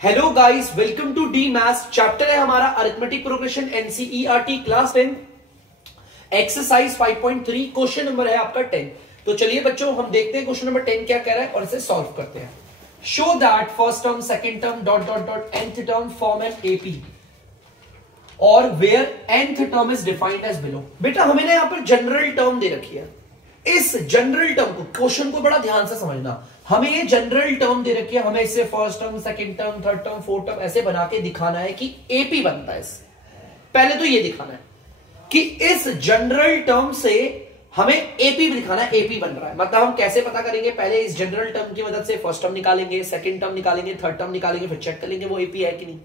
Hello guys, welcome to D maths. Chapter है हमारा arithmetic progression, NCERT class 10, exercise 5.3। Question number है आपका 10। तो चलिए बच्चों, हम देखते हैं क्वेश्चन नंबर 10 क्या कह रहा है और इसे सॉल्व करते हैं। Show that first term, second term, dot dot dot nth term form an AP और where nth term is defined as below. बेटा हमें ना यहां पर जनरल टर्म दे रखी है। इस जनरल टर्म को, क्वेश्चन को बड़ा ध्यान से समझना। हमें ये जनरल टर्म दे रखी है, हमें इसे first term, second term, third term, fourth term ऐसे बना के दिखाना है कि एपी बनता है इससे। पहले तो ये दिखाना है कि इस जनरल टर्म से हमें एपी दिखाना है, एपी बन रहा है। मतलब हम कैसे पता करेंगे? पहले इस जनरल टर्म की मदद से फर्स्ट टर्म निकालेंगे, सेकंड टर्म निकालेंगे, थर्ड टर्म निकालेंगे, फिर चेक करेंगे वो एपी है कि नहीं।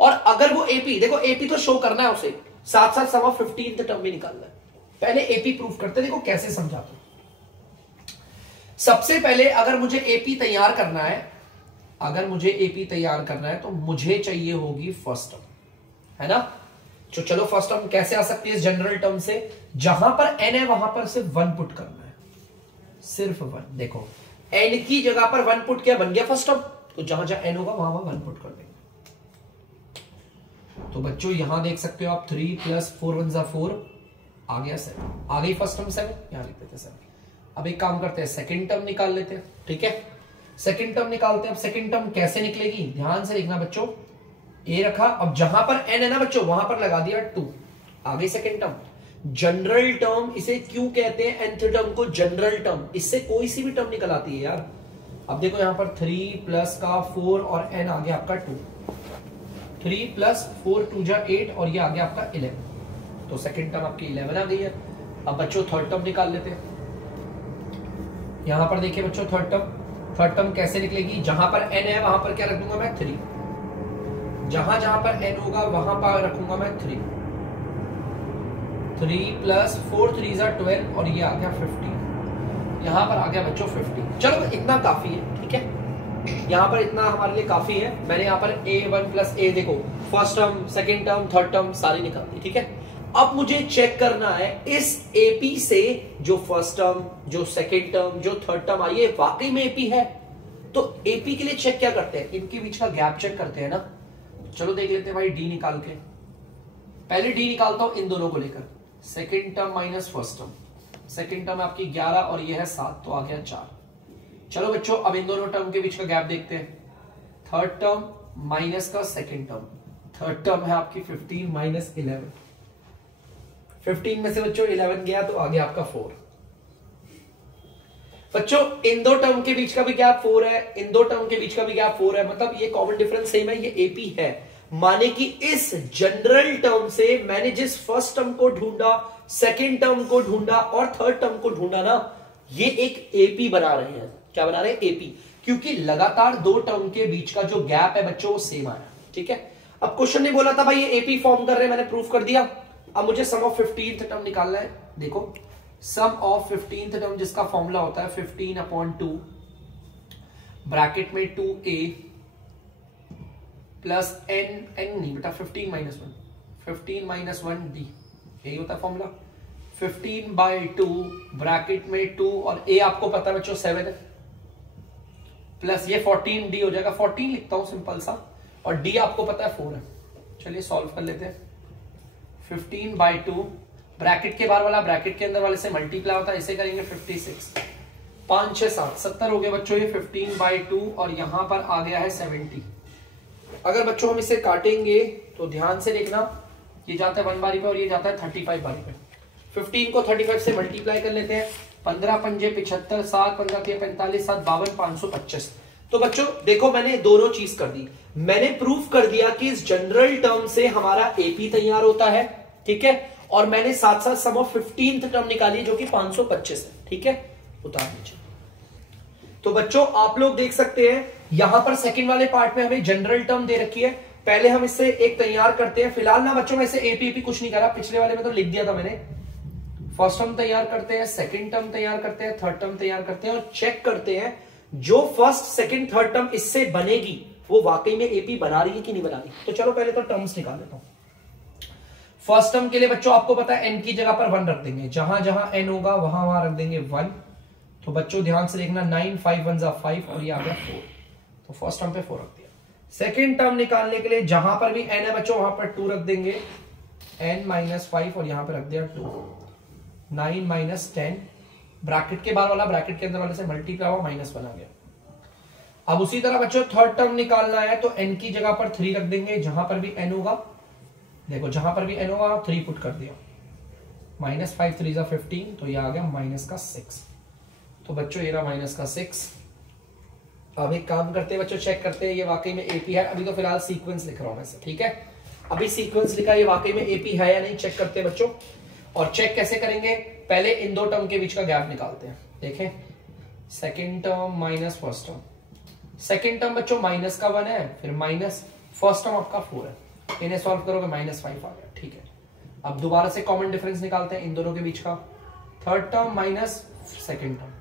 और अगर वो एपी, देखो एपी तो शो करना है उसे, साथ साथ सम ऑफ 15th टर्म भी निकालना है। पहले एपी प्रूफ करते, देखो कैसे समझाता हूं। सबसे पहले अगर मुझे एपी तैयार करना है, तो मुझे चाहिए होगी फर्स्ट टर्म, है ना। तो चलो फर्स्ट टर्म कैसे आ सकती है इस जनरल टर्म से? जहां पर n है वहां पर सिर्फ 1 पुट करना है, सिर्फ 1। देखो n की जगह पर 1 पुट किया, बन गया फर्स्ट टर्म। तो जहां जहां n होगा वहां 1 पुट कर देंगे। तो बच्चों यहां देख सकते हो आप 3 + 4 = 4, आ गया 7, आ गई फर्स्ट टर्म 7, यहां लिख देते हैं 7। अब एक काम करते हैं, सेकंड टर्म निकाल लेते हैं, ठीक है। सेकंड टर्म निकालते हैं। अब सेकंड टर्म कैसे निकलेगी ध्यान से देखना बच्चों। ए रखा, अब जहां पर n है ना बच्चों वहां पर लगा दिया 2, आ गई सेकंड टर्म। जनरल टर्म इसे क्यों कहते हैं? nth टर्म को जनरल टर्म, इससे कोई सी भी टर्म निकल आती है यार। अब देखो यहां पर 3 + का 4 और n आ गया आपका 2, 3 + 4 = 2 = 8 और ये आ गया आपका 11। तो सेकंड टर्म आपकी 11 आ गई है। अब बच्चों थर्ड टर्म निकाल लेते हैं। यहां पर देखिए बच्चों थर्ड टर्म कैसे निकलेगी? जहां पर n है वहां पर क्या रख दूंगा मैं? 3। जहां जहां पर n होगा वहां पर रखूंगा मैं 3। 3 + 4 3 = 12 और ये आ गया 15। यहां पर आ गया बच्चों 15। चलो इतना काफी है, ठीक है। यहां पर इतना हमारे लिए काफी है। मैंने यहां पर a1 + a, देखो first term, second term, third term सारी निकाल दी, ठीक है। अब मुझे चेक करना है इस एपी से जो फर्स्ट टर्म, जो सेकंड टर्म, जो थर्ड टर्म आई है वाकई में एपी है। तो एपी के लिए चेक क्या करते हैं? इनके बीच का गैप चेक करते हैं ना। चलो देख लेते हैं भाई डी निकाल के। पहले डी निकालता हूं इन दोनों को लेकर, second term minus first term. Second term आपकी 11 और ये है 7, तो आ गया 4। चलो बच्चों अब इन दोनों टर्म के बीच का गैप देखते हैं। थर्ड टर्म माइनस का सेकंड टर्म, थर्ड टर्म है आपकी 15 - 11। 15 में से बच्चों 11 गया तो आ गया आपका 4। बच्चों इन दो टर्म के बीच का भी गैप 4 है, इन दो टर्म के बीच का भी गैप 4 है। मतलब ये कॉमन डिफरेंस सेम है, ये एपी है। माने कि इस जनरल टर्म से मैंने जिस फर्स्ट टर्म को ढूंढा, सेकंड टर्म को ढूंढा और थर्ड टर्म को ढूंढा ना, ये एक एपी बना रहे हैं। क्या बना रहे हैं? एपी। क्योंकि लगातार दो टर्म के बीच का जो गैप है बच्चों वो सेम आया, ठीक है। अब क्वेश्चन ने बोला था भाई ये एपी फॉर्म कर रहे हैं, मैंने प्रूफ कर दिया। अब मुझे सम ऑफ 15th टर्म निकालना है। देखो सम ऑफ 15th टर्म जिसका फॉर्मूला होता है 15/2 ब्रैकेट में 2a प्लस n नहीं बेटा 15 - 1 15 - 1d, यही होता है फॉर्मूला। 15/2 ब्रैकेट में 2 और a आपको पता है बच्चों 7 है, प्लस ये 14d हो जाएगा। 14 लिखता हूं सिंपल सा, और d आपको पता है 4 है। चलिए सॉल्व कर लेते हैं। 15/2 ब्रैकेट के बाहर वाला ब्रैकेट के अंदर वाले से मल्टीप्लाई होता है, इसे करेंगे 56, 5 6 7 70 हो गए बच्चों ये 15/2 और यहां पर आ गया है 70। अगर बच्चों हम इसे काटेंगे तो ध्यान से देखना, ये जाता है 1 बारी पे और ये जाता है 35 बारी पे। 15 को 35 से मल्टीप्लाई कर लेते हैं। 15 × 5 = 75, 7 × 15 = 45, 7 × 52 = 525। तो बच्चों देखो मैंने दोनों चीज कर दी। मैंने प्रूफ कर दिया कि इस जनरल टर्म से हमारा एपी तैयार होता है, ठीक है। और मैंने साथ साथ सम ऑफ 15th टर्म निकाली जो कि 525 है, ठीक है। उतार दीजिए। तो बच्चों आप लोग देख सकते हैं यहां पर सेकंड वाले पार्ट में हमें जनरल टर्म दे रखी है। पहले हम इससे एक तैयार करते हैं। फिलहाल ना बच्चों मैं इसे एपी कुछ नहीं करा, पिछले वाले में तो लिख दिया था मैंने। फर्स्ट टर्म तैयार करते हैं, सेकंड टर्म तैयार करते हैं, थर्ड टर्म तैयार करते हैं और चेक करते हैं जो फर्स्ट सेकंड थर्ड टर्म इससे बनेगी वो वाकई में एपी बना रही है कि नहीं बना रही। तो चलो पहले तो टर्म्स निकाल लेता हूं। फर्स्ट टर्म के लिए बच्चों आपको पता है n की जगह पर 1 रख देंगे, जहां जहां n होगा वहां वहां रख देंगे 1। तो बच्चों ध्यान से देखना, 9 5 1 = 5 और ये आ गया 4। तो फर्स्ट टर्म पे 4 रख दिया। सेकेंड टर्म निकालने के लिए जहां पर भी n है बच्चों वहां पर 2 रख देंगे, n-5 और यहां पर रख दिया 2, 9 - 10 ब्रैकेट के बाहर वाला ब्रैकेट के अंदर वाले से मल्टीप्लाई हुआ -1 आ गया। अब उसी तरह बच्चों थर्ड टर्म निकालना है तो n की जगह पर 3 रख देंगे, जहां पर भी n होगा, देखो जहां पर भी n होगा 3 पुट कर दिया, -5 3 = 15, तो ये आ गया -6। तो बच्चों ये रहा -6। अब एक काम करते हैं बच्चों, चेक करते हैं ये वाकई में एपी है। अभी तो फिलहाल सीक्वेंस लिख रहा हूं मैं से, ठीक है, अभी सीक्वेंस लिखा, ये वाकई में एपी है या नहीं चेक करते हैं बच्चों। और चेक कैसे करेंगे, पहले इन दो टर्म के बीच का गैप निकालते हैं। देखें, second term minus first term, second term बच्चों माइनस का 1 है, फिर माइनस फर्स्ट टर्म आपका 4 है, इन्हें सॉल्व करोगे -5 आ गया, ठीक है। अब दोबारा से कॉमन डिफरेंस निकालते हैं इन दोनों के बीच का, third term minus second term,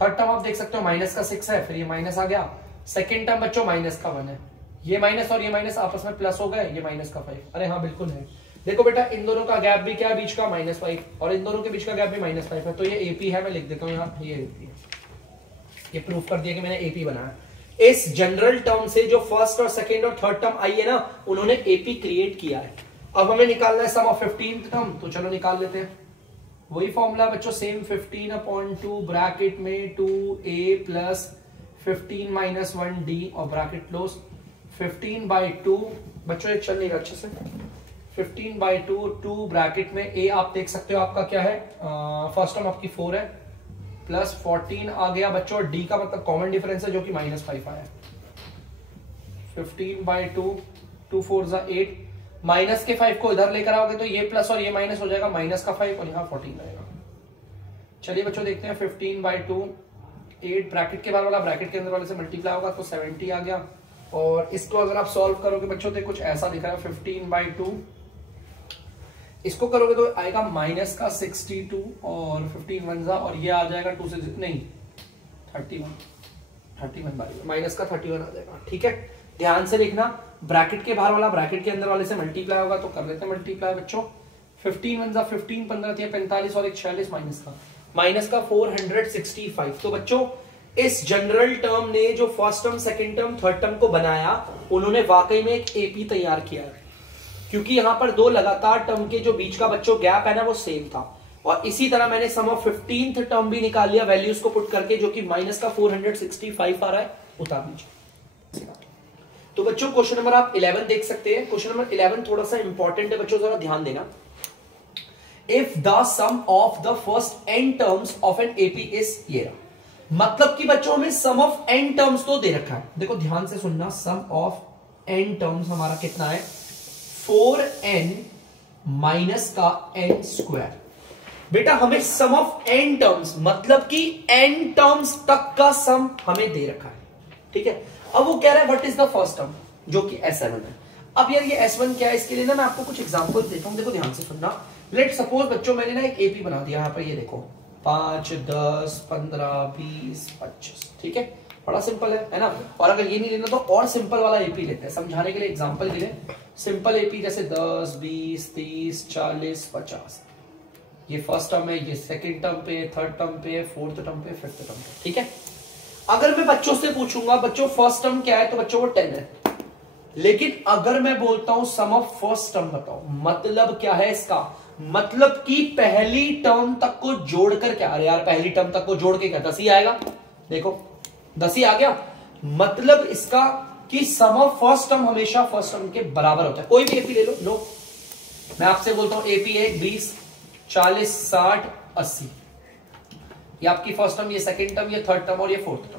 third term आप देख सकते हो माइनस का 6 है, फिर ये माइनस आ गया, सेकेंड टर्म बच्चों माइनस का 1 है, ये माइनस और ये माइनस आपस में प्लस हो गए, ये माइनस का 5, अरे हाँ बिल्कुल है। देखो बेटा इन दोनों का गैप भी क्या है बीच का, -5, और इन दोनों के बीच का गैप भी -5 है, तो ये एपी है। मैं लिख देता हूँ यहाँ, ये एपी है, ये प्रूफ कर दिया कि मैंने एपी बनाया। इस जनरल टर्म से जो फर्स्ट और सेकेंड और थर्ड टर्म आई है ना, उन्होंने एपी क्रिएट किया है। अब हमें निकालना है सम ऑफ 15th टर्म, तो चलो निकाल लेते हैं। वही फॉर्मूला बच्चों सेम, 15/2 ब्रैकेट में 2a प्लस 15 - 1d और ब्रैकेट क्लोज, 15/2 बच्चों ये चलेगा अच्छे से, 15/2 2 ब्रैकेट में a आप देख सकते हो आपका क्या है, फर्स्ट टर्म आपकी 4 है, प्लस 14 आ गया बच्चों, d का मतलब कॉमन डिफरेंस है जो कि -5 आया, 15/2 2 4 = 8, माइनस के 5 को इधर लेकर आओगे तो ये प्लस और ये माइनस हो जाएगा, माइनस का 5 और यहाँ 14 आएगा। चलिए बच्चों देखते हैं, 15/2 8 ब्रैकेट के बाहर वाला ब्रैकेट के अंदर वाले से मल्टीप्लाई होगा तो 70 आ गया। और इसको अगर आप सॉल्व करोगे बच्चों तो कुछ ऐसा दिख रहा है, 15/2 इसको करोगे तो आएगा माइनस का 62 और 15 1 और ये आ जाएगा 2 से नहीं 31 माइनस का 31 आ जाएगा, ठीक है। ध्यान से देखना, ब्रैकेट के बाहर वाला ब्रैकेट के अंदर वाले से मल्टीप्लाई होगा तो कर लेते हैं मल्टीप्लाई बच्चों, 15 1 15 15 45 और 46 माइनस का 465। तो बच्चों इस जनरल टर्म ने जो first term second term third term को बनाया, उन्होंने वाकई में एक एपी तैयार किया है, क्योंकि यहां पर दो लगातार टर्म के जो बीच का बच्चों गैप है ना वो सेम था। और इसी तरह मैंने सम ऑफ 15th टर्म भी निकाल लिया वैल्यूज को पुट करके, जो कि माइनस का 465 आ रहा है, उतार दीजिए। तो बच्चों क्वेश्चन नंबर आप 11 देख सकते हैं। क्वेश्चन नंबर 11 थोड़ा सा इंपॉर्टेंट है बच्चों, जरा ध्यान देना। If the sum of the first n terms of an AP is, ये मतलब कि बच्चों हमें सम ऑफ n टर्म्स तो दे रखा है, देखो ध्यान से सुनना, सम ऑफ n टर्म्स हमारा कितना है, 4n माइनस का n स्क्वायर। बेटा हमें सम ऑफ n टर्म्स मतलब कि n टर्म्स तक का सम हमें दे रखा है, ठीक है। अब वो कह रहा है what is the first term, जो कि S7 है। अब यार ये S1 क्या है, इसके लिए ना मैं आपको कुछ एग्जांपल देता हूं, देखो ध्यान से सुनना। लेट सपोज बच्चों मैंने ना एक एपी बना दिया, यहाँ पर ये देखो 5 10 15 20 25, ठीक है, बड़ा सिंपल है ना। और अगर ये नहीं लेना तो और सिंपल वाला एपी लेते हैं समझाने के लिए, एग्जांपल के लिए। सिंपल एपी जैसे 10 20 30 40 50, ये फर्स्ट टर्म है, ये सेकंड टर्म पे, थर्ड टर्म पे, फोर्थ टर्म पे, फिफ्थ टर्म पे, ठीक है। अगर मैं बच्चों से पूछूंगा बच्चों फर्स्ट टर्म क्या है, तो बच्चों वो 10 है। लेकिन अगर मैं बोलता हूं सम ऑफ फर्स्ट टर्म बताओ, मतलब क्या है इसका, मतलब कि पहली टर्म तक को जोड़कर क्या, अरे यार पहली टर्म तक को जोड़ के क्या 10 ही आएगा, देखो 10 ही आ गया। मतलब इसका कि सम ऑफ फर्स्ट टर्म हमेशा फर्स्ट टर्म के बराबर होता है। कोई भी एपी ले लो, नो मैं आपसे बोलता हूं एपी है 20 40 60 80, ये आपकी फर्स्ट टर्म, ये सेकंड टर्म, ये थर्ड टर्म और ये फोर्थ टर्म।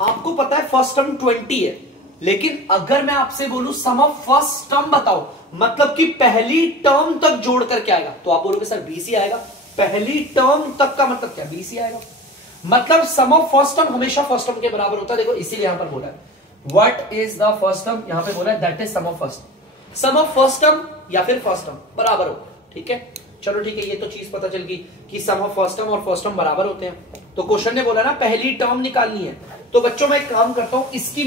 आपको पता है फर्स्ट टर्म 20 है, लेकिन अगर मैं आपसे बोलूं सम ऑफ फर्स्ट टर्म बताओ, मतलब कि पहली टर्म तक जोड़कर क्या आएगा, तो आप बोलोगे सर 20 ही आएगा। पहली टर्म तक का मतलब क्या, 20 ही आएगा। मतलब सम ऑफ फर्स्ट टर्म हमेशा फर्स्ट टर्म के बराबर होता है। देखो इसीलिए यहां पर बोला है what is the first term, यहां पे बोला है that is sum of first, sum of first term या फिर फर्स्ट टर्म बराबर हो, ठीक है। चलो ठीक है, ये तो चीज पता चल गई कि सम ऑफ फर्स्ट टर्म और फर्स्ट टर्म बराबर होते हैं। तो क्वेश्चन ने बोला ना पहली टर्म निकालनी है, तो बच्चों मैं एक काम करता हूं, इसकी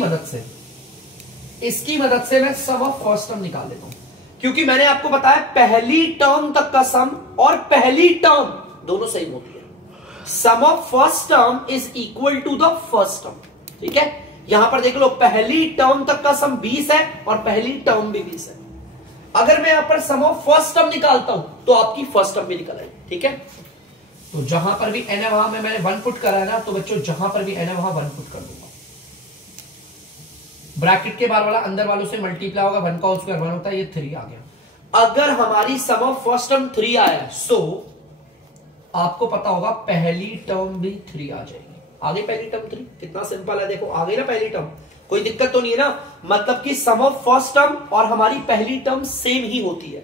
मदद से मैं सम ऑफ फर्स्ट टर्म निकाल लेता हूं, क्योंकि मैंने आपको बताया पहली टर्म तक का सम और पहली टर्म दोनों सेम होती है। Sum of first term is equal to the first term, ठीक है। यहां पर देख लो पहली टर्म तक का सम 20 है और पहली टर्म भी 20 है। अगर मैं यहां पर सम ऑफ फर्स्ट टर्म निकालता हूं तो आपकी फर्स्ट टर्म भी निकल आएगी। ठीक है, तो जहां पर भी n है वहां में मैंने 1 पुट करा है ना, तो बच्चों जहां पर भी n है वहां 1 पुट कर दूंगा। ब्रैकेट के बाहर वाला अंदर वालों से मल्टीप्लाई होगा, 1 का होल स्क्वायर 1 होता है, ये 3 आ गया। अगर हमारी सम ऑफ फर्स्ट टर्म 3 आया सो आपको पता होगा पहली टर्म भी 3 आ जाएगी। आगे पहली टर्म 3, कितना सिंपल है, देखो आ गई ना पहली टर्म, कोई दिक्कत तो नहीं है ना। मतलब कि सम ऑफ फर्स्ट टर्म और हमारी पहली टर्म सेम ही होती है।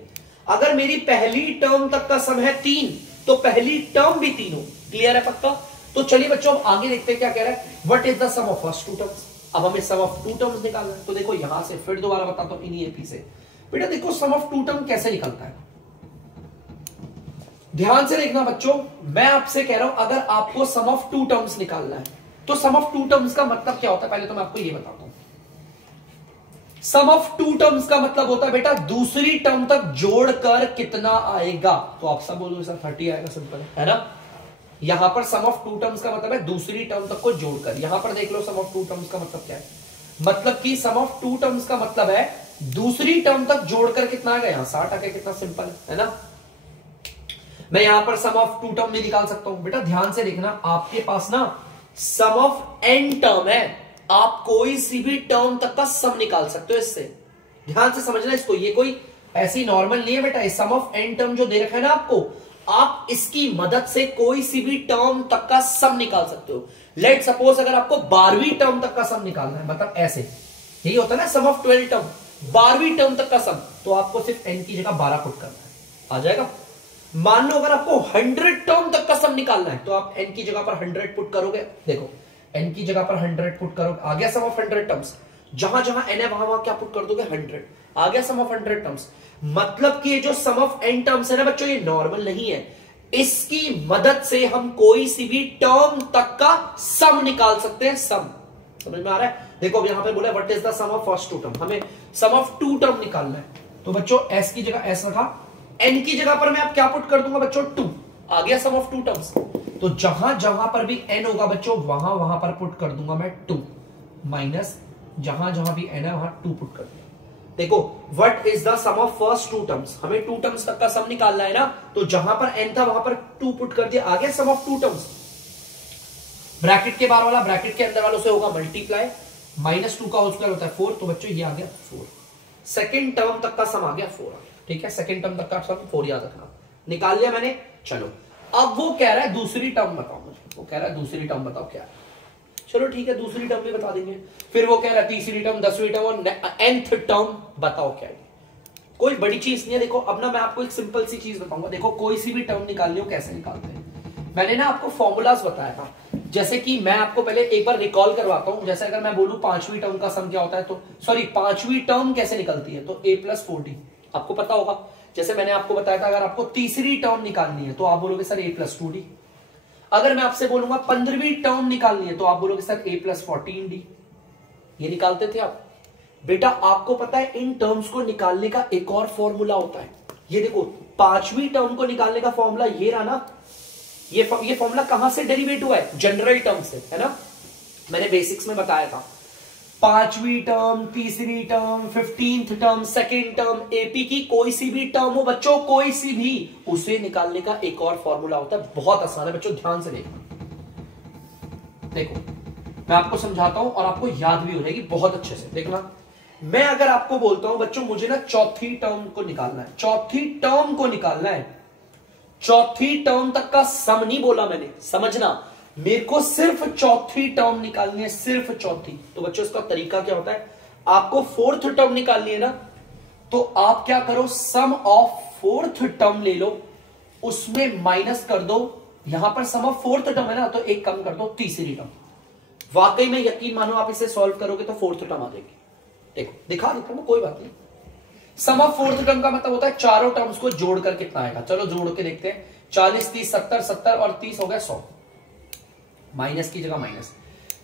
अगर मेरी पहली टर्म तक का सम है 3 तो पहली टर्म भी 3 हो। क्लियर है पक्का? तो चलिए बच्चों अब आगे देखते हैं क्या कह रहा है। What is the sum of first 2 terms. अब हमें सम ऑफ 2 टर्म्स निकालना है। तो देखो यहां से फिर दोबारा बताता हूं इन्हीं एपी से। बेटा देखो सम ऑफ 2 टर्म कैसे निकलता है, ध्यान से देखना बच्चों। मैं आपसे कह रहा हूं अगर आपको सम ऑफ 2 टर्म्स निकालना है तो सम ऑफ 2 टर्म्स का मतलब क्या होता है, पहले तो मैं आपको ये बताता हूं। सम ऑफ 2 टर्म्स का मतलब होता है बेटा दूसरी टर्म तक जोड़कर कितना आएगा। तो आप सब बोलोगे सर 30 आएगा, सिंपल है ना। यहां पर सम ऑफ 2 टर्म्स का मतलब है दूसरी टर्म तक को जोड़कर। यहां पर देख लो सम ऑफ 2 टर्म्स का मतलब क्या है, मतलब कि सम ऑफ 2 टर्म्स का मतलब है दूसरी टर्म तक जोड़कर कितना आ गया, यहां 60 आ गया, कितना सिंपल है ना। मैं यहां पर सम ऑफ 2 टर्म भी निकाल सकता हूं। बेटा ध्यान से देखना, आपके पास ना सम ऑफ n टर्म है, आप कोई सी भी टर्म तक का सम निकाल सकते हो इससे। ध्यान से समझना इसको, ये कोई ऐसी नॉर्मल नहीं है बेटा। सम ऑफ n टर्म जो दे रखा है ना आपको, आप इसकी मदद से कोई सी भी टर्म तक का सम निकाल सकते हो। लेट सपोज अगर आपको 12वीं टर्म तक का सम निकालना है, मतलब ऐसे यही होता है ना सम ऑफ 12 टर्म, 12वीं टर्म तक का सम, तो आपको सिर्फ n की जगह 12 पुट करना है, आ जाएगा। मान लो अगर आपको 100 टर्म तक का सम निकालना है तो आप n की जगह पर 100 पुट करोगे। देखो n की जगह पर 100 पुट करोगे, आ गया सम ऑफ 100 टर्म्स। जहां जहां n है वहां वहां क्या पुट कर दोगे, 100, आ गया सम ऑफ 100 टर्म्स। मतलब कि ये जो सम ऑफ n टर्म्स है ना बच्चों, ये नॉर्मल नहीं है। इसकी मदद से हम कोई सी भी टर्म तक का सम निकाल सकते हैं। सम समझ में आ रहा है? देखो अब यहां पे बोला what is the sum of first 2 term, हमें सम ऑफ 2 टर्म निकालना है। तो बच्चों s की जगह s रखा, n की जगह पर मैं अब क्या पुट कर दूंगा बच्चों, 2, आ गया सम ऑफ 2 टर्म्स। तो जहां जहां पर भी n होगा बच्चों वहां वहां पर पुट कर दूंगा मैं 2, माइनस जहां जहां भी n है वहां 2 पुट कर दूंगा। देखो what is the sum of first 2 terms, हमें 2 टर्म्स तक का सम निकालना है ना, तो जहां पर n था वहां पर 2 पुट कर दिया, आ गया सम ऑफ 2 टर्म्स। ब्रैकेट के बाहर वाला ब्रैकेट के अंदर वालों से होगा मल्टीप्लाई, -2 का होल स्क्वायर होता है 4, तो बच्चों ये आ गया 4। सेकंड टर्म तक का सम आ गया 4, ठीक है। सेकंड टर्म तक का सम 4 याद रखना, निकाल लिया मैंने। चलो अब वो कह रहा है दूसरी टर्म बताओ मुझे, वो कह रहा है दूसरी टर्म बताओ क्या है। चलो ठीक है दूसरी टर्म भी बता देंगे। फिर वो कह रहा है तीसरी टर्म, 10वीं टर्म और nth टर्म बताओ क्या है। कोई बड़ी चीज नहीं है। देखो अब ना मैं आपको एक सिंपल सी चीज बताऊंगा। देखो कोई सी भी टर्म निकालनी हो कैसे निकालते हैं, मैंने ना आपको फॉर्मूलाज बताया था। जैसे कि मैं आपको पहले एक बार रिकॉल करवाता हूं। जैसे अगर मैं बोलूं 5वीं टर्म का सम क्या होता है, तो सॉरी 5वीं टर्म कैसे निकलती है, तो a + 4d आपको पता होगा। जैसे मैंने आपको बताया था अगर आपको तीसरी टर्म निकालनी है तो आप बोलोगे सर a + 2d। अगर मैं आपसे बोलूंगा 15वीं टर्म निकालनी है तो आप बोलोगे सर a + 14d। ये निकालते थे आप। बेटा आपको पता है इन टर्म्स को निकालने का एक और फॉर्मूला होता है। ये देखो 5वीं टर्म को निकालने का फॉर्मूला ये रहा ना, ये फॉर्मूला कहां से डेरिवेट हुआ है, जनरल टर्म से, है ना। मैंने बेसिक्स में बताया था 5वीं टर्म, तीसरी term, 15th term, second term, AP की कोई सी भी टर्म हो बच्चों, कोई सी भी, उसे निकालने का एक और फॉर्मूला होता है। बहुत आसान है बच्चों, ध्यान से देखना। देखो मैं आपको समझाता हूं और आपको याद भी हो जाएगी बहुत अच्छे से। देखना मैं अगर आपको बोलता हूं बच्चों मुझे ना चौथी टर्म को निकालना है, चौथी टर्म को निकालना है, चौथी टर्म तक का सम नहीं बोला मैंने, समझना, मेरे को सिर्फ चौथी टर्म निकालनी है, सिर्फ चौथी। तो बच्चों इसका तरीका क्या होता है, आपको 4th टर्म निकालनी है ना, तो आप क्या करो, सम ऑफ 4th टर्म ले लो, उसमें माइनस कर दो, यहां पर सम ऑफ 4th टर्म है ना, तो एक कम कर दो, तीसरी टर्म। वाकई में यकीन मानो आप इसे सॉल्व करोगे तो 4th टर्म आ जाएगी। देखो दिखा देता हूं, कोई बात नहीं। सम ऑफ 4th टर्म का मतलब होता है चारों टर्म्स को जोड़कर कितना आएगा। चलो जोड़ के देखते हैं, 40, 30, 70, 70 और 30 हो गया 100, माइनस की जगह माइनस।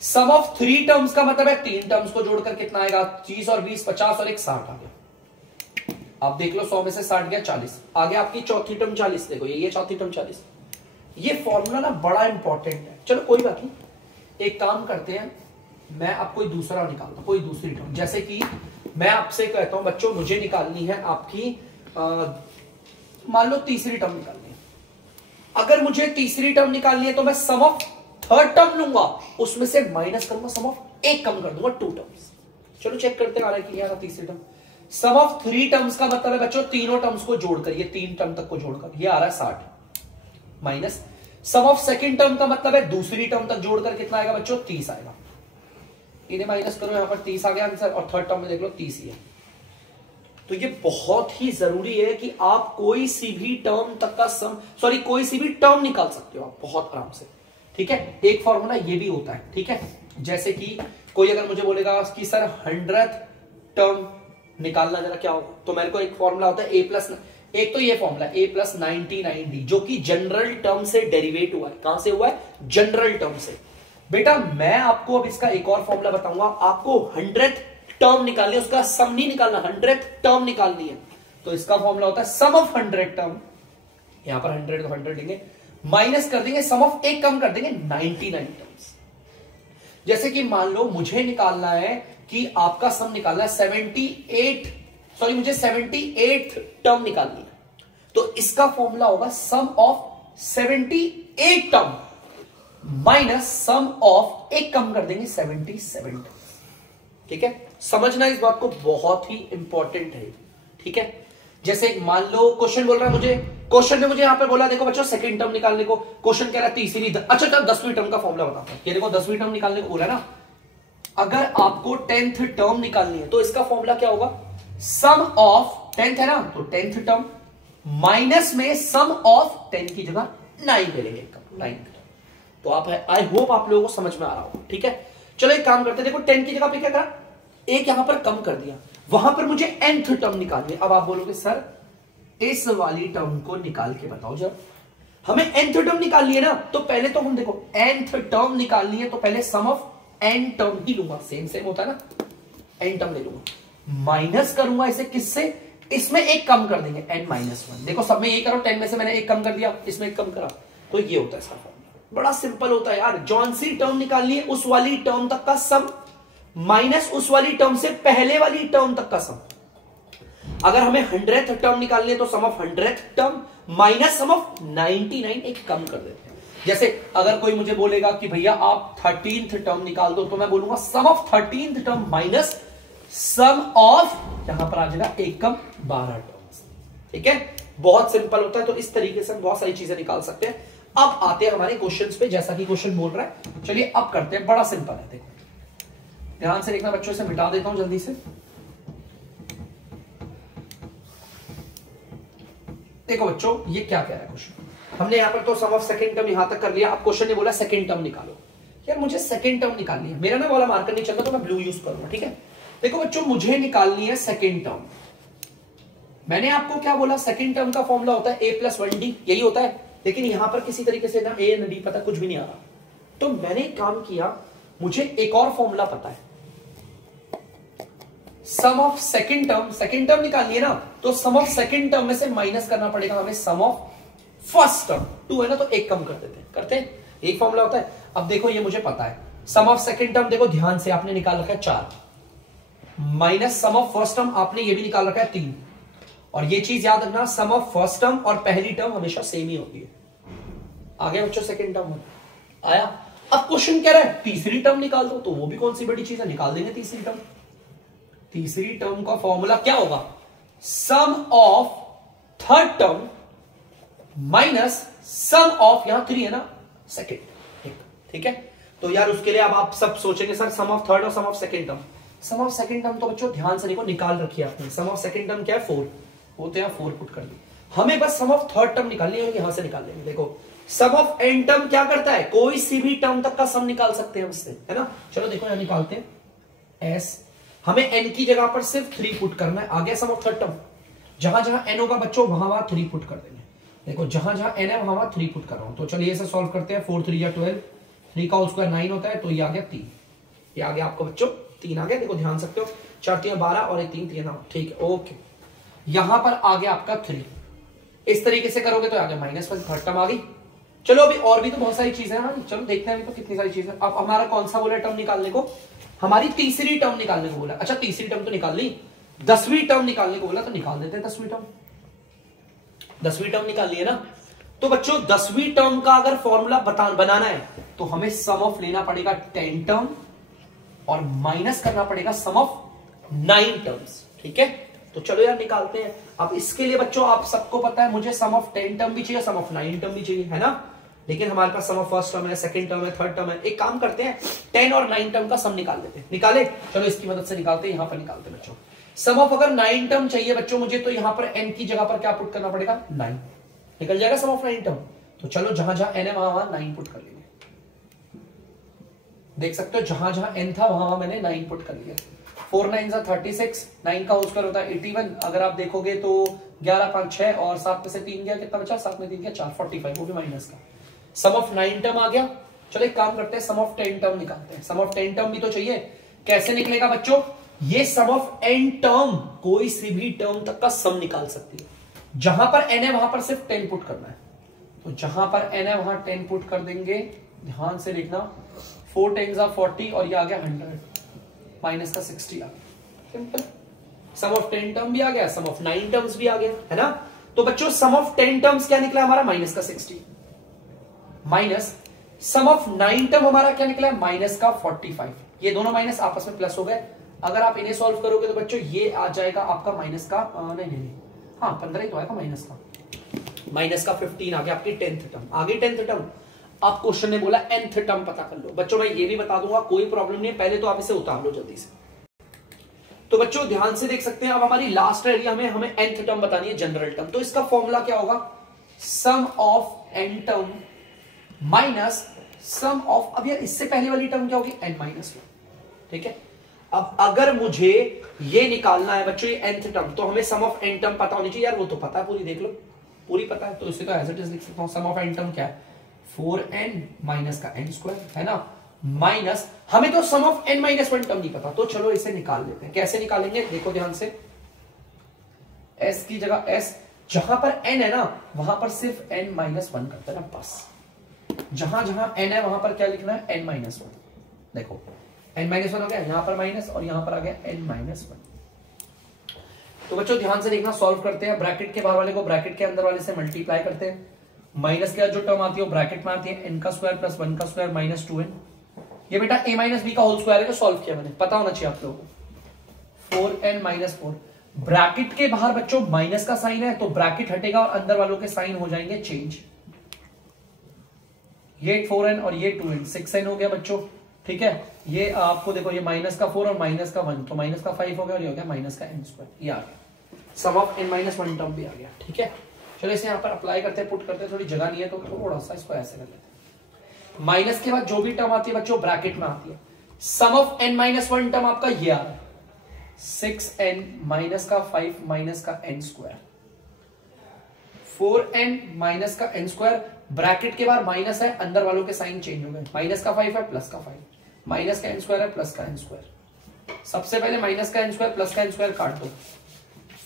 सम ऑफ 3 टर्म्स का मतलब है 3 टर्म्स को जोड़कर कितना आएगा, 30 और 20 50 और 1 60 आ गया। आप देख लो 100 में से 60 गया 40, आ गया आपकी चौथी टर्म 40। देखो ये चौथी टर्म 40। ये फॉर्मूला ना बड़ा इंपॉर्टेंट है। चलो कोई बात नहीं, एक काम करते हैं, मैं अब कोई दूसरा निकालता हूं, कोई दूसरी टर्म। जैसे कि मैं आपसे कहता हूं बच्चों मुझे निकालनी है आपकी मान लो तीसरी टर्म निकालनी है। अगर मुझे तीसरी टर्म निकालनी है तो मैं सम ऑफ थर्ड टर्म लूंगा, उसमें से माइनस करूंगा, सम ऑफ एक कम कर दूंगा, 2 टर्म्स। चलो चेक करते आ रहा है कि क्या तीसरी टर्म। सम ऑफ 3 टर्म्स का मतलब है बच्चों तीनों टर्म्स को जोड़कर, ये 3 टर्म तक को जोड़कर ये आ रहा है 60 minus sum of second term का मतलब है दूसरी टर्म तक जोड़कर कितना आएगा बच्चों 30 आएगा। इन्हें माइनस करो, यहां पर 30 आ गया आंसर, और थर्ड टर्म में देख लो 30 ही है। तो ये बहुत ही जरूरी है कि आप कोई सी भी टर्म तक का कोई सी भी टर्म निकाल सकते हो आप बहुत आराम से, ठीक है। एक फॉर्मूला ये भी होता है, ठीक है। जैसे कि कोई अगर मुझे बोलेगा कि सर 100th टर्म निकालना जरा क्या होगा, तो मेरे को एक फॉर्मूला होता है एक तो ये फॉर्मूला a+99d, जो कि जनरल टर्म से डेरिवेट हुआ है। कहां से हुआ है? जनरल टर्म से। बेटा मैं आपको अब इसका एक और फॉर्मूला बताऊंगा। आपको 100th टर्म निकालनी है, उसका सम नहीं निकालना, 100th टर्म निकालनी है। तो इसका फॉर्मूला होता है सम ऑफ 100 टर्म, यहां पर 100 तो 100 लेंगे, माइनस कर देंगे सम ऑफ एक कम कर देंगे 99 टर्म्स। जैसे कि मान लो मुझे निकालना है कि आपका सम निकालना है 78 टर्म निकालनी है, तो इसका फॉर्मूला होगा sum of 78 term minus sum of एक कम कर देंगे 77 टर्म। ठीक है, समझना इस बात को, बहुत ही इंपॉर्टेंट है, ठीक है। जैसे मान लो क्वेश्चन बोल रहा है मुझे, क्वेश्चन ने मुझे यहां पे बोला देखो बच्चों सेकंड टर्म निकालने को, क्वेश्चन कह रहा है तीसरी, अच्छा चल 10वीं टर्म का फॉर्मूला बताता हूं। ये देखो 10वीं टर्म निकालने को बोला ना, अगर आपको 10th टर्म निकालनी है तो इसका फॉर्मूला क्या होगा? सम ऑफ 10th है ना, तो 10th टर्म माइनस में सम ऑफ 10 की जगह 9 ले लेंगे, 9 तो आप है, आई होप आप लोगों को समझ में आ रहा होगा, ठीक है। चलो एक काम करते हैं, देखो 10 की जगह पे क्या करा, एक यहां पर कम कर दिया, वहां पर मुझे nth टर्म निकालनी है। अब आप बोलोगे सर इस वाली टर्म को निकाल के बताओ, जब हमें nth टर्म निकालनी है ना, तो पहले तो हम देखो nth टर्म निकालनी है तो पहले सम ऑफ n टर्म ही लूंगा, सेम होता है ना, n टर्म ले लूंगा, माइनस करूंगा इसे किससे, इसमें एक कम कर देंगे n-1। देखो सब में ये करो, 10 में से मैंने एक कम कर दिया, इसमें एक कम करा, तो ये होता है इसका फॉर्मूला। बड़ा सिंपल होता है यार, जौन सी टर्म निकालनी है उस वाली टर्म तक का सम माइनस उस वाली टर्म से पहले वाली टर्म तक का सम। अगर हमें 100th टर्म निकालनी है तो sum of 100th term minus sum of 99 एक कम कर देते हैं। जैसे अगर कोई मुझे बोलेगा कि भैया आप 13th टर्म निकाल दो, तो मैं बोलूंगा sum of 13th term minus sum of, यहां पर आ जाएगा एक कम 12 टर्म्स, ठीक है। बहुत सिंपल होता है, तो इस तरीके से हम बहुत सारी चीजें निकाल सकते हैं। अब आते हैं हमारे क्वेश्चंस पे, जैसा कि क्वेश्चन बोल रहा है, चलिए अब करते हैं। बड़ा सिंपल है, देखो ध्यान से देखना बच्चों, से मिटा देता हूं जल्दी से। देखो बच्चों ये क्या कह रहा है क्वेश्चन, हमने यहां पर तो सम ऑफ सेकंड टर्म यहां तक कर लिया। अब क्वेश्चन ने बोला सेकंड टर्म निकालो। यार मुझे सेकंड टर्म निकालनी है, मेरा ना वाला मार्कर नहीं चल रहा तो मैं ब्लू यूज करूंगा, ठीक है। देखो बच्चों मुझे निकालनी है सेकंड टर्म। मैंने आपको क्या बोला, सेकंड टर्म का फॉर्मूला होता है a+1d, यही होता है। लेकिन यहां पर किसी तरीके से ना a न d पता, कुछ भी नहीं आ रहा, तो मैंने एक काम किया, मुझे एक और फॉर्मूला पता है, सम ऑफ सेकंड टर्म निकालनी है ना, तो सम ऑफ सेकंड टर्म में से माइनस करना पड़ेगा हमें सम ऑफ फर्स्ट टर्म। 2 है ना, तो एक कम कर देते हैं, एक फॉर्मूला होता है। अब देखो ये मुझे पता है, सम ऑफ सेकंड टर्म देखो ध्यान से, आपने निकाल रखा है 4 minus sum of first term आपने ये भी निकाल रखा है 3। और ये चीज याद रखना, सम ऑफ फर्स्ट टर्म और पहली टर्म हमेशा सेम ही होती है। आगे बच्चों सेकंड टर्म आया। अब क्वेश्चन कह रहा है तीसरी टर्म निकाल दो, तो वो भी कौन सी बड़ी चीज है, निकाल देंगे तीसरी टर्म। तीसरी टर्म का फॉर्मूला क्या होगा, sum of third term minus sum of, यहां 3 है ना, सेकंड, ठीक है। तो यार उसके लिए अब आप सब सोचेंगे सर सम ऑफ थर्ड और sum of second term. Sum of second term तो बच्चों ध्यान से देखो निकाल रखी है आपने, सम ऑफ सेकंड टर्म क्या है 4, वो तो यहां 4 पुट कर दी। हमें बस सम ऑफ थर्ड टर्म निकालनी है, यहां से निकाल लेंगे। देखो सम ऑफ एन टर्म क्या करता है, कोई सी भी टर्म तक का सम निकाल सकते हैं उससे, है ना। चलो देखो यहां निकालते हैं एस, हमें एन की जगह पर सिर्फ 3 पुट करना है। आ गया सम ऑफ थर्ड टर्म, जहां जहां एन होगा बच्चों वहां वहां 3 पुट कर देंगे। देखो जहां जहां एन है वहां वहां 3 पुट कर रहा हूं, तो चलिए इसे सॉल्व करते हैं। 4 3 12, 3 का होल स्क्वायर 9 होता है, तो ये आ गया 3, ये आ गया आपको बच्चों 3 आ गया। देखो ध्यान सकते हो 4 3 12 और 1 3 3 9, ठीक है ओके। यहां पर आ गया आपका 3, इस तरीके से करोगे तो आ गया -1 थर्ड टर्म आ गई। चलो अभी और भी तो बहुत सारी चीजें हैं, चलो देखते हैं अभी तो कितनी सारी चीजें। अब हमारा कौन सा बोला टर्म निकालने को, हमारी तीसरी टर्म निकालने को बोला। अच्छा तीसरी टर्म तो निकाल ली, 10वीं टर्म निकालने को बोला तो निकाल देते हैं 10वीं टर्म। 10वीं टर्म निकाल ली है ना। तो बच्चों 10वीं टर्म का अगर फॉर्मूला बनाना है तो हमें सम ऑफ लेना पड़ेगा 10 टर्म और माइनस करना पड़ेगा सम ऑफ 9 टर्म्स। ठीक है, तो चलो यार निकालते हैं। अब इसके लिए बच्चों आप सबको पता है मुझे सम ऑफ 10 टर्म भी चाहिए, सम ऑफ 9 टर्म भी चाहिए, है ना। लेकिन हमारे पास सम ऑफ फर्स्ट टर्म है, सेकंड टर्म है, थर्ड टर्म है। एक काम करते हैं 10 और 9 टर्म का सम निकाल लेते हैं। निकाले, चलो इसकी मदद से निकालते हैं। यहां पर निकालते हैं बच्चों सम ऑफ, अगर 9 टर्म चाहिए बच्चों मुझे, तो यहां पर n की जगह पर क्या पुट करना पड़ेगा 9, निकल जाएगा सम ऑफ 9 टर्म। तो चलो जहां जहां n है वहां वहां 9 पुट कर लेंगे। देख सकते हो जहां जहां n था वहां वहां मैंने 9 पुट कर लिया। 4 9 36, 9 का होल स्क्वायर होता है 81। अगर आप देखोगे तो 11 5 6 और 7 में से 3 गया, कितना बचा, 7 में 3 गया 4, 45, वो भी माइनस का। सम ऑफ 9 टर्म आ गया। चलो एक काम करते हैं सम ऑफ 10 टर्म निकालते हैं। सम ऑफ 10 टर्म भी तो चाहिए, कैसे निकलेगा बच्चों, ये सम ऑफ n टर्म कोई सी भी टर्म तक का सम निकाल सकती है। जहां पर n है वहां पर सिर्फ 10 पुट करना है। तो जहां पर n है वहां 10 पुट कर देंगे। ध्यान से लिखना, 4 10 40 और ये आ गया 100, माइनस का 60 आ गया। सिंपल, सम ऑफ 10 टर्म भी आ गया, सम ऑफ 9 टर्म्स भी आ गया, है ना। तो बच्चों सम ऑफ 10 टर्म्स क्या निकला हमारा, माइनस का 60, माइनस सम ऑफ 9 टर्म हमारा क्या निकला, माइनस का 45। ये दोनों माइनस आपस में प्लस हो गए। अगर आप इन्हें सॉल्व करोगे तो बच्चों ये आ जाएगा आपका माइनस का नहीं, हाँ 15 ही तो आएगा माइनस का, माइनस का 15 आ गया आपकी 10th टर्म। आगे 10th टर्म, आप क्वेश्चन ने बोला nth टर्म पता कर लो। बच्चों मैं ये भी बता दूंगा, कोई प्रॉब्लम नहीं है, पहले तो आप इसे उतार लो जल्दी से। तो बच्चों ध्यान से देख सकते हैं, अब हमारी लास्ट एरिया में हमें nth टर्म बतानी है, जनरल टर्म। तो इसका फॉर्मूला क्या होगा, sum of n term minus sum of, अब यार इससे पहले वाली टर्म क्या होगी, n माइनस 1। ठीक है, अब अगर मुझे ये निकालना है बच्चों ये nth टर्म, तो हमें सम ऑफ n टर्म पता होनी चाहिए। यार वो तो पता है, पूरी देख लो, पूरी पता है। तो इसे तो एज इट इज लिख सकता हूं, सम ऑफ n टर्म क्या है, 4n माइनस का n स्क्वायर, है ना, माइनस हमें तो sum of n minus 1 term नहीं पता। तो चलो इसे निकाल लेते हैं। कैसे निकालेंगे, देखो ध्यान से, s की जगह s, जहां पर n है ना वहां पर सिर्फ n माइनस 1 करते हैं ना, बस। जहां जहां n है वहां पर क्या लिखना है, n माइनस 1। देखो n माइनस 1 हो गया, यहां पर माइनस और यहां पर आ गया n माइनस 1। तो बच्चों ध्यान से देखना, सॉल्व करते हैं। ब्रैकेट के बाहर वाले को ब्रैकेट के अंदर वाले से मल्टीप्लाई करते हैं। माइनस के बाद जो टर्म आती है वो ब्रैकेट में आती है, n का स्क्वायर प्लस 1 का स्क्वायर माइनस 2n। ये बेटा a माइनस b का होल स्क्वायर है, जो सॉल्व किया मैंने, पता होना चाहिए आप लोगों को। 4n माइनस 4, ब्रैकेट के बाहर बच्चों माइनस का साइन है तो ब्रैकेट हटेगा और अंदर वालों के साइन हो जाएंगे चेंज। ये 4n और ये 2n, 6n हो गया बच्चों। ठीक है, ये आपको देखो ये माइनस का 4 और माइनस का 1, तो माइनस का 5 हो गया और ये हो गया माइनस का n स्क्वायर। ये आ गया सम ऑफ n माइनस 1 टर्म भी आ गया। ठीक है, चलो इसे यहां पर अप्लाई करते हैं, पुट करते हैं। थोड़ी जगह नहीं है तो थोड़ा सा इसको ऐसे कर लेते हैं। माइनस के बाद जो भी टर्म आती है बच्चों ब्रैकेट में आती है। Sum of n minus 1 term आपका ये आ रहा है, 6n माइनस का 5 माइनस का n स्क्वायर, 4n माइनस का n स्क्वायर। ब्रैकेट के बाद माइनस है, अंदर वालों के साइन चेंज हो गए। माइनस का 5 है, प्लस का 5, माइनस का n स्क्वायर है, प्लस का n स्क्वायर। सबसे पहले माइनस का n स्क्वायर प्लस का n स्क्वायर काट दो।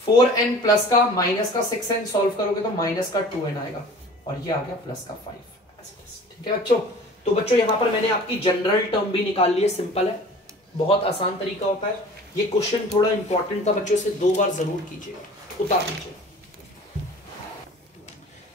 4n प्लस का माइनस का 6n सॉल्व करोगे तो माइनस का 2n आएगा और ये आ गया प्लस का 5। ठीक है बच्चों, तो बच्चों यहां पर मैंने आपकी जनरल टर्म भी निकाल ली है। सिंपल है, बहुत आसान तरीका होता है। ये क्वेश्चन थोड़ा इंपॉर्टेंट था बच्चों, से 2 बार जरूर कीजिएगा, उतार दीजिए।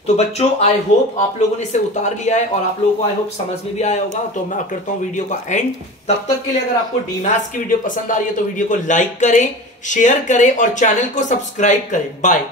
तो बच्चों आई होप आप लोगों ने इसे उतार लिया है और आप लोगों को आई होप समझ में भी आया होगा। तो मैं करता हूं वीडियो का एंड। तब तक के लिए अगर आपको डीमैथ्स की वीडियो पसंद आ रही है तो वीडियो को लाइक करें, शेयर करें और चैनल को सब्सक्राइब करें। बाय।